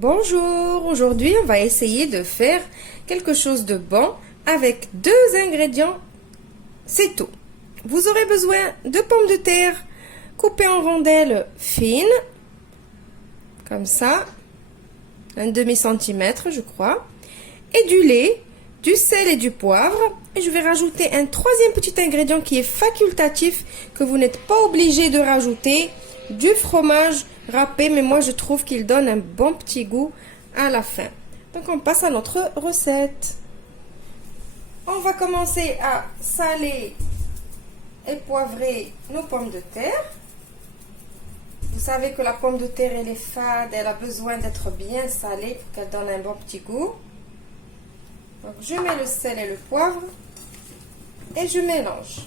Bonjour, aujourd'hui on va essayer de faire quelque chose de bon avec deux ingrédients, c'est tout. Vous aurez besoin de pommes de terre coupées en rondelles fines, comme ça, un demi-centimètre je crois, et du lait, du sel et du poivre. Et je vais rajouter un troisième petit ingrédient qui est facultatif, que vous n'êtes pas obligé de rajouter, du fromage râpé, mais moi je trouve qu'il donne un bon petit goût à la fin. Donc on passe à notre recette. On va commencer à saler et poivrer nos pommes de terre. Vous savez que la pomme de terre elle est fade, elle a besoin d'être bien salée pour qu'elle donne un bon petit goût. Donc je mets le sel et le poivre et je mélange.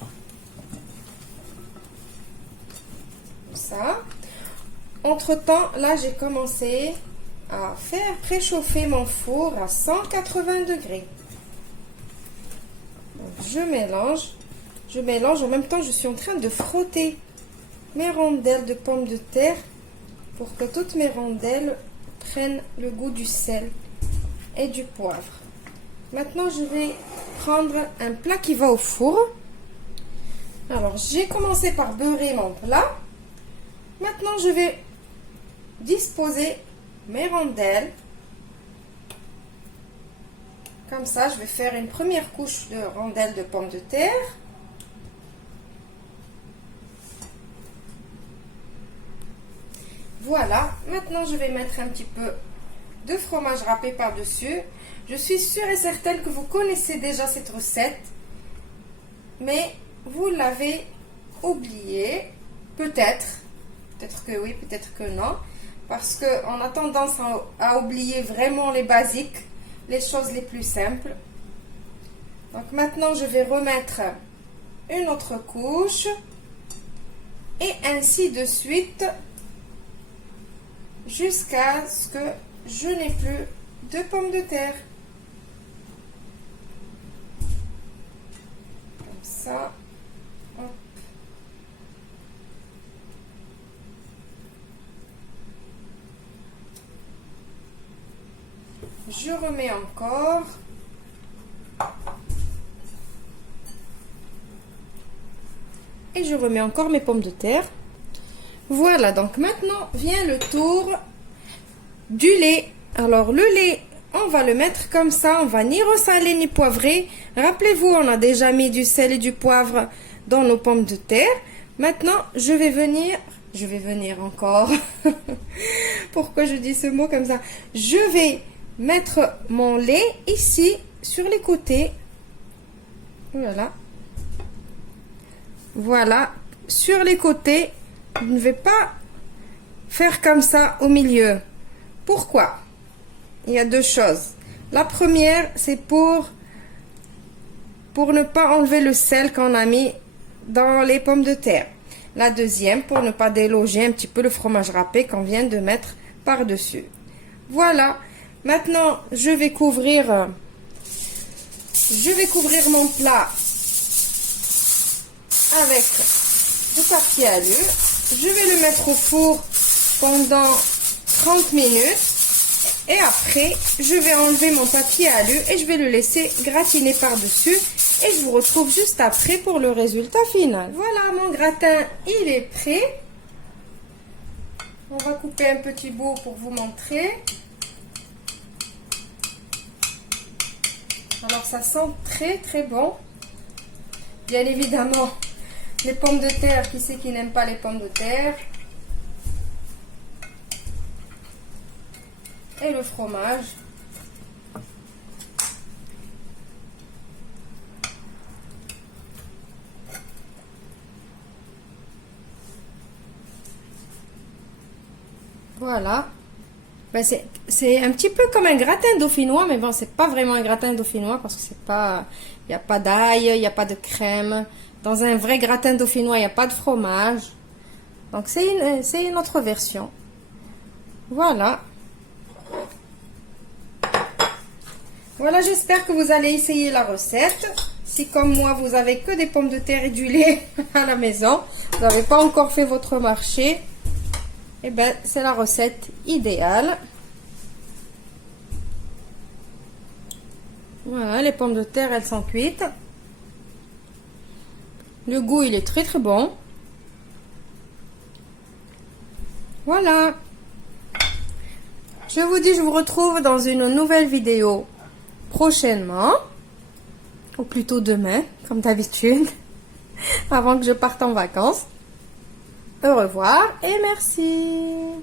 Comme ça. Entre-temps, là j'ai commencé à faire préchauffer mon four à 180 degrés. Donc, je mélange, en même temps je suis en train de frotter mes rondelles de pommes de terre pour que toutes mes rondelles prennent le goût du sel et du poivre. Maintenant je vais prendre un plat qui va au four. Alors j'ai commencé par beurrer mon plat. Maintenant je vais disposer mes rondelles. Comme ça, je vais faire une première couche de rondelles de pommes de terre. Voilà, maintenant je vais mettre un petit peu de fromage râpé par-dessus. Je suis sûre et certaine que vous connaissez déjà cette recette, mais vous l'avez oubliée, peut-être que oui, peut-être que non. Parce qu'on a tendance à oublier vraiment les basiques, les choses les plus simples. Donc maintenant, je vais remettre une autre couche. Et ainsi de suite, jusqu'à ce que je n'ai plus de pommes de terre. Comme ça. Hop. Je remets encore. Et je remets encore mes pommes de terre. Voilà, donc maintenant vient le tour du lait. Alors le lait, on va le mettre comme ça, on va ni ressaler ni poivrer. Rappelez-vous, on a déjà mis du sel et du poivre dans nos pommes de terre. Maintenant, je vais venir encore. Pourquoi je dis ce mot comme ça? Je vais mettre mon lait ici sur les côtés. Voilà, sur les côtés. Je ne vais pas faire comme ça au milieu. Pourquoi? Il y a deux choses. La première, c'est pour ne pas enlever le sel qu'on a mis dans les pommes de terre. La deuxième, pour ne pas déloger un petit peu le fromage râpé qu'on vient de mettre par-dessus. Voilà. Maintenant, je vais couvrir mon plat avec du papier alu. Je vais le mettre au four pendant 30 minutes. Et après, je vais enlever mon papier alu et je vais le laisser gratiner par-dessus. Et je vous retrouve juste après pour le résultat final. Voilà, mon gratin, il est prêt. On va couper un petit bout pour vous montrer. Alors ça sent très très bon. Bien évidemment, les pommes de terre, qui c'est qui n'aime pas les pommes de terre? Et le fromage. Voilà. Ben c'est un petit peu comme un gratin dauphinois, mais bon, c'est pas vraiment un gratin dauphinois parce que c'est pas, il n'y a pas d'ail, il n'y a pas de crème. Dans un vrai gratin dauphinois, il n'y a pas de fromage. Donc c'est une autre version. Voilà. Voilà, j'espère que vous allez essayer la recette. Si comme moi, vous avez que des pommes de terre et du lait à la maison, vous n'avez pas encore fait votre marché, et ben c'est la recette idéale. Voilà, les pommes de terre, elles sont cuites. Le goût, il est très très bon. Voilà. Je vous dis, je vous retrouve dans une nouvelle vidéo prochainement. Ou plutôt demain, comme d'habitude. Avant que je parte en vacances. Au revoir et merci.